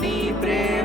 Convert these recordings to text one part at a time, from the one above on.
livre.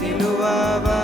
siluaba.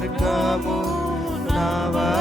Pergamo, Navarra.